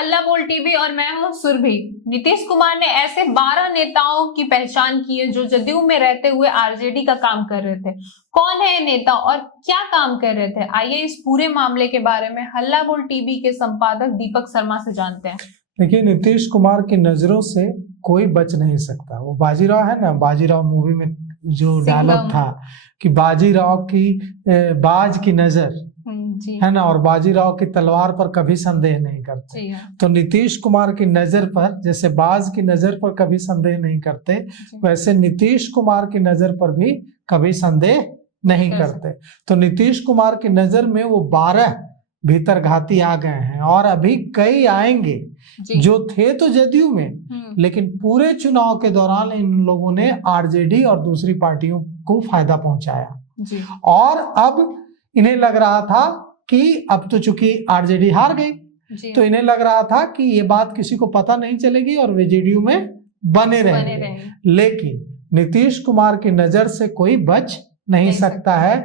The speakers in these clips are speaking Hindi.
हल्ला बोल टीवी और मैं हूं सुरभि। नीतीश कुमार ने ऐसे 12 नेताओं की पहचान की है जो जदयू में रहते हुए आरजेडी का काम कर रहे थे। कौन है ये नेता और क्या काम कर रहे थे, आइए इस पूरे मामले के बारे में हल्ला बोल टीवी के संपादक दीपक शर्मा से जानते हैं। देखिए, नीतीश कुमार की नजरों से कोई बच नहीं सकता। वो बाजीराव है ना, बाजीराव मूवी में जो डायलॉग था कि बाजीराव की बाज की नजर है ना, और बाजीराव की तलवार पर कभी संदेह नहीं करते। तो नीतीश कुमार की नजर पर जैसे बाज की नजर पर कभी संदेह नहीं करते, वैसे नीतीश कुमार की नजर पर भी कभी संदेह नहीं करते। तो नीतीश कुमार की नजर में वो 12 भीतरघाती आ गए हैं और अभी कई आएंगे जो थे तो जदयू में, लेकिन पूरे चुनाव के दौरान इन लोगों ने आरजेडी और दूसरी पार्टियों को फायदा पहुंचाया। और अब इन्हें लग रहा था कि अब तो चूंकि आरजेडी हार गई, तो इन्हें लग रहा था कि ये बात किसी को पता नहीं चलेगी और वे जेडीयू में बने रहेंगे। लेकिन नीतीश कुमार की नजर से कोई बच नहीं सकता है,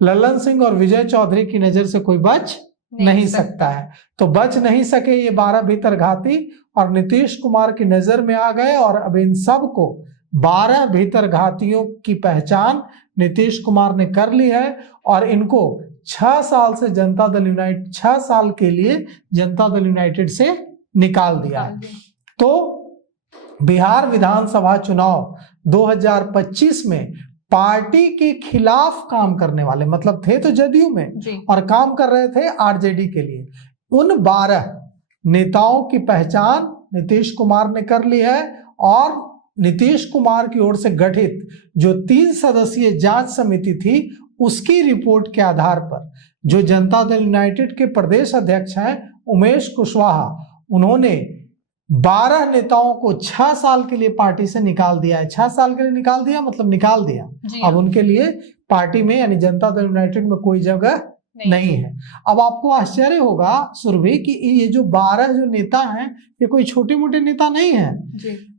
ललन सिंह और विजय चौधरी की नजर से कोई बच नहीं सकता है। तो बच नहीं सके ये 12 भीतरघाती और नीतीश कुमार की नजर में आ गए। और अब इन सब को 12 भीतरघातियों की पहचान नीतीश कुमार ने कर ली है और इनको 6 साल से जनता दल यूनाइटेड 6 साल के लिए जनता दल यूनाइटेड से निकाल दिया है। तो बिहार विधानसभा चुनाव 2025 में पार्टी के खिलाफ काम करने वाले, मतलब थे तो जदयू में और काम कर रहे थे आरजेडी के लिए, उन 12 नेताओं की पहचान नीतीश कुमार ने कर ली है। और नीतीश कुमार की ओर से गठित जो 3 सदस्यीय जांच समिति थी, उसकी रिपोर्ट के आधार पर जो जनता दल यूनाइटेड के प्रदेश अध्यक्ष हैं उमेश कुशवाहा, उन्होंने 12 नेताओं को 6 साल के लिए पार्टी से निकाल दिया है। 6 साल के लिए निकाल दिया मतलब निकाल दिया। अब उनके लिए पार्टी में यानी जनता दल यूनाइटेड में कोई जगह नहीं है। अब आपको आश्चर्य होगा सुरभि कि ये जो 12 जो नेता हैं ये कोई छोटे मोटे नेता नहीं है।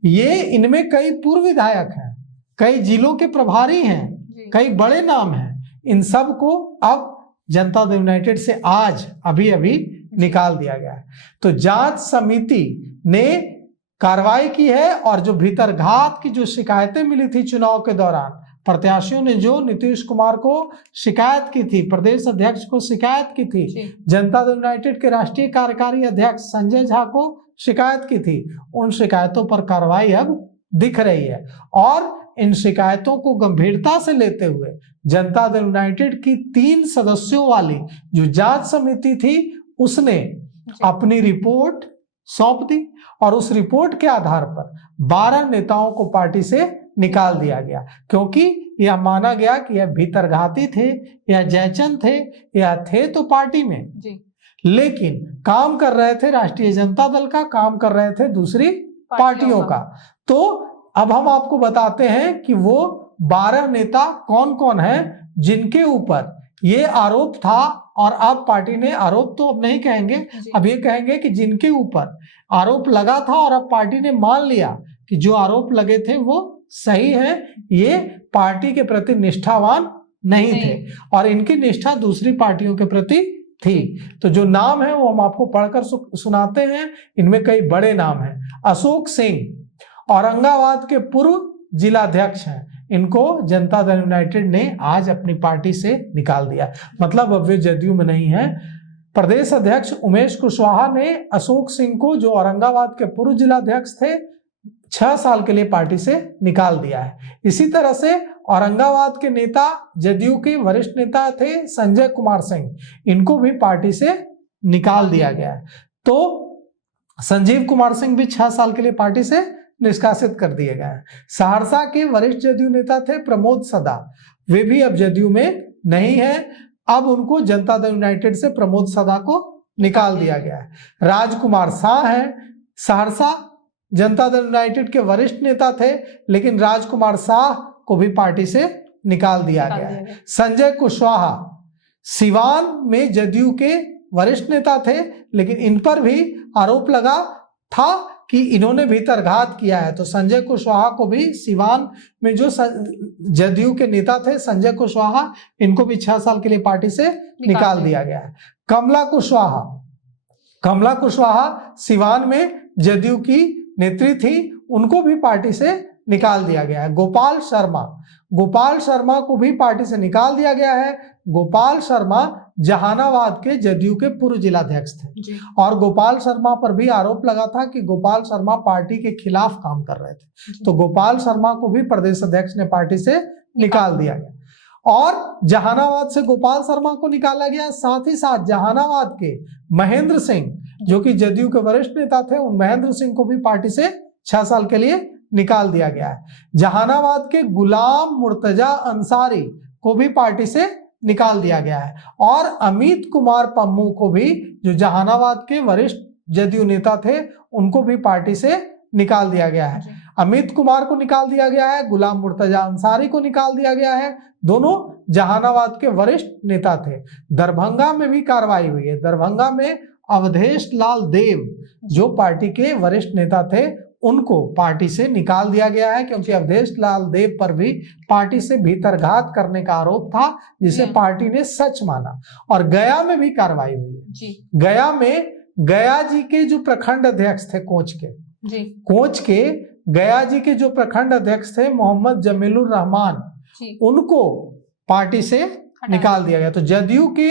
ये इनमें कई पूर्व विधायक हैं, कई जिलों के प्रभारी हैं, कई बड़े नाम हैं। इन सब को अब जनता दल यूनाइटेड से आज अभी अभी निकाल दिया गया है। तो जांच समिति ने कार्रवाई की है और जो भीतरघात की जो शिकायतें मिली थी चुनाव के दौरान, प्रत्याशियों ने जो नीतीश कुमार को शिकायत की थी, प्रदेश अध्यक्ष को शिकायत की थी, जनता दल यूनाइटेड के राष्ट्रीय कार्यकारी अध्यक्ष संजय झा को शिकायत की थी, उन शिकायतों पर कार्रवाई अब दिख रही है। और इन शिकायतों को गंभीरता से लेते हुए जनता दल यूनाइटेड की 3 सदस्यों वाली जो जांच समिति थी उसने अपनी रिपोर्ट सौंप दी और उस रिपोर्ट के आधार पर 12 नेताओं को पार्टी से निकाल दिया गया, क्योंकि यह माना गया कि यह भीतरघाती थे या जयचंद थे या थे तो पार्टी में लेकिन काम कर रहे थे राष्ट्रीय जनता दल का, काम कर रहे थे दूसरी पार्टियों का। तो अब हम आपको बताते हैं कि वो 12 नेता कौन कौन हैं जिनके ऊपर ये आरोप था। और अब पार्टी ने आरोप तो अब नहीं कहेंगे, अब ये कहेंगे कि जिनके ऊपर आरोप लगा था और अब पार्टी ने मान लिया कि जो आरोप लगे थे वो सही है, ये पार्टी के प्रति निष्ठावान नहीं थे और इनकी निष्ठा दूसरी पार्टियों के प्रति थी। तो जो नाम है वो हम आपको पढ़कर सुनाते हैं। इनमें कई बड़े नाम हैं। अशोक सिंह औरंगाबाद के पूर्व जिलाध्यक्ष हैं, इनको जनता दल यूनाइटेड ने आज अपनी पार्टी से निकाल दिया, मतलब अब वे जदयू में नहीं है। प्रदेश अध्यक्ष उमेश कुशवाहा ने अशोक सिंह को, जो औरंगाबाद के पूर्व जिलाध्यक्ष थे, 6 साल के लिए पार्टी से निकाल दिया है। इसी तरह से औरंगाबाद के नेता जदयू के वरिष्ठ नेता थे संजय कुमार सिंह, इनको भी पार्टी से निकाल दिया गया है। तो संजीव कुमार सिंह भी 6 साल के लिए पार्टी से निष्कासित कर दिए गए हैं। सहरसा के वरिष्ठ जदयू नेता थे प्रमोद सदा, वे भी अब जदयू में नहीं है। अब उनको जनता दल यूनाइटेड से प्रमोद सदा को निकाल दिया गया है। राजकुमार शाह है, सहरसा जनता दल यूनाइटेड के वरिष्ठ नेता थे, लेकिन राजकुमार शाह को भी पार्टी से निकाल दिया गया है। संजय कुशवाहा सिवान में जदयू के वरिष्ठ नेता थे, लेकिन इन पर भी आरोप लगा था कि इन्होंने भीतरघात किया है। तो संजय कुशवाहा को भी सिवान में जो जदयू के नेता थे संजय कुशवाहा, इनको भी 6 साल के लिए पार्टी से निकाल दिया गया है। कमला कुशवाहा कमला कुशवाहा सिवान में जदयू की नेत्री थी, उनको भी पार्टी से निकाल दिया गया है। गोपाल शर्मा को भी पार्टी से निकाल दिया गया है। गोपाल शर्मा जहानाबाद के जदयू के पूर्व जिलाध्यक्ष थे और गोपाल शर्मा पर भी आरोप लगा था कि गोपाल शर्मा पार्टी के खिलाफ काम कर रहे थे, तो गोपाल शर्मा को भी प्रदेश अध्यक्ष ने पार्टी से निकाल दिया गया और जहानाबाद से गोपाल शर्मा को निकाला गया। साथ ही साथ जहानाबाद के महेंद्र सिंह जो कि जदयू के वरिष्ठ नेता थे, उन महेंद्र सिंह को भी पार्टी से 6 साल के लिए निकाल दिया गया है। जहानाबाद के गुलाम मुर्तजा अंसारी को भी पार्टी से निकाल दिया गया है और अमित कुमार पम्मू को भी, जो जहानाबाद के वरिष्ठ जदयू नेता थे, उनको भी पार्टी से निकाल दिया गया है। अमित कुमार को निकाल दिया गया है, गुलाम मुर्तजा अंसारी को निकाल दिया गया है, दोनों जहानाबाद के वरिष्ठ नेता थे। दरभंगा में भी कार्रवाई हुई है। दरभंगा में अवधेश लाल देव जो पार्टी के वरिष्ठ नेता थे, उनको पार्टी से निकाल दिया गया है क्योंकि अवधेश लाल देव पर भी पार्टी से भीतरघात करने का आरोप था, जिसे पार्टी ने सच माना। और गया में भी कार्रवाई हुई है जी। गया में गया जी के जो प्रखंड अध्यक्ष थे कोच के गया जी के जो प्रखंड अध्यक्ष थे मोहम्मद जमीलुर रहमान, उनको पार्टी से निकाल दिया गया। तो जदयू के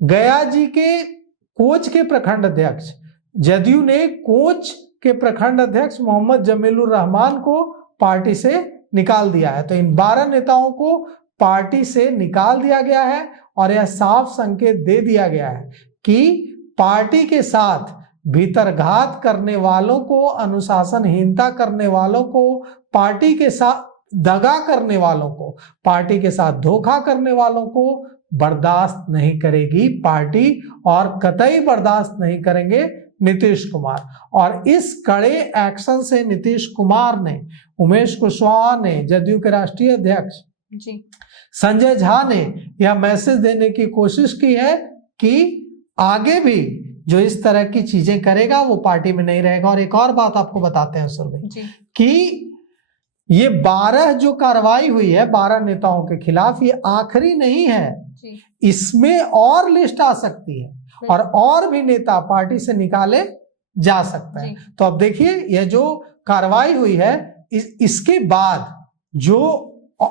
गया जी के कोच के प्रखंड अध्यक्ष, जदयू ने कोच के प्रखंड अध्यक्ष मोहम्मद जमीलुर रहमान को पार्टी से निकाल दिया है। तो इन 12 नेताओं को पार्टी से निकाल दिया गया है और यह साफ संकेत दे दिया गया है कि पार्टी के साथ भीतरघात करने वालों को, अनुशासनहीनता करने वालों को, पार्टी के साथ दगा करने वालों को, पार्टी के साथ धोखा करने वालों को बर्दाश्त नहीं करेगी पार्टी और कतई बर्दाश्त नहीं करेंगे नीतीश कुमार। और इस कड़े एक्शन से नीतीश कुमार ने, उमेश कुशवाहा ने, जदयू के राष्ट्रीय अध्यक्ष संजय झा ने यह मैसेज देने की कोशिश की है कि आगे भी जो इस तरह की चीजें करेगा वो पार्टी में नहीं रहेगा। और एक और बात आपको बताते हैं सुरभि कि ये 12 जो कार्रवाई हुई है 12 नेताओं के खिलाफ, ये आखिरी नहीं है, इसमें और लिस्ट आ सकती है और भी नेता पार्टी से निकाले जा सकते हैं। तो अब देखिए यह जो कार्रवाई हुई है इसके बाद जो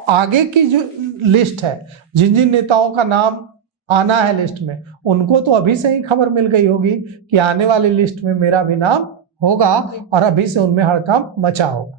आगे की जो लिस्ट है, जिन जिन नेताओं का नाम आना है लिस्ट में, उनको तो अभी से ही खबर मिल गई होगी कि आने वाली लिस्ट में मेरा भी नाम होगा और अभी से उनमें हड़कंप मचा होगा।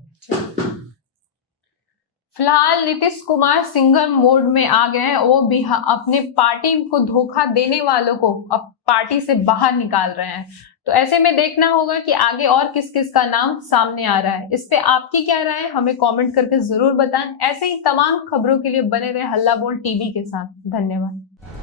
फिलहाल नीतीश कुमार सिंगल मोड में आ गए हैं, वो भी अपने पार्टी को धोखा देने वालों को अब पार्टी से बाहर निकाल रहे हैं। तो ऐसे में देखना होगा कि आगे और किस किस का नाम सामने आ रहा है। इस पे आपकी क्या राय है, हमें कमेंट करके जरूर बताएं। ऐसे ही तमाम खबरों के लिए बने रहे हल्ला बोल टीवी के साथ। धन्यवाद।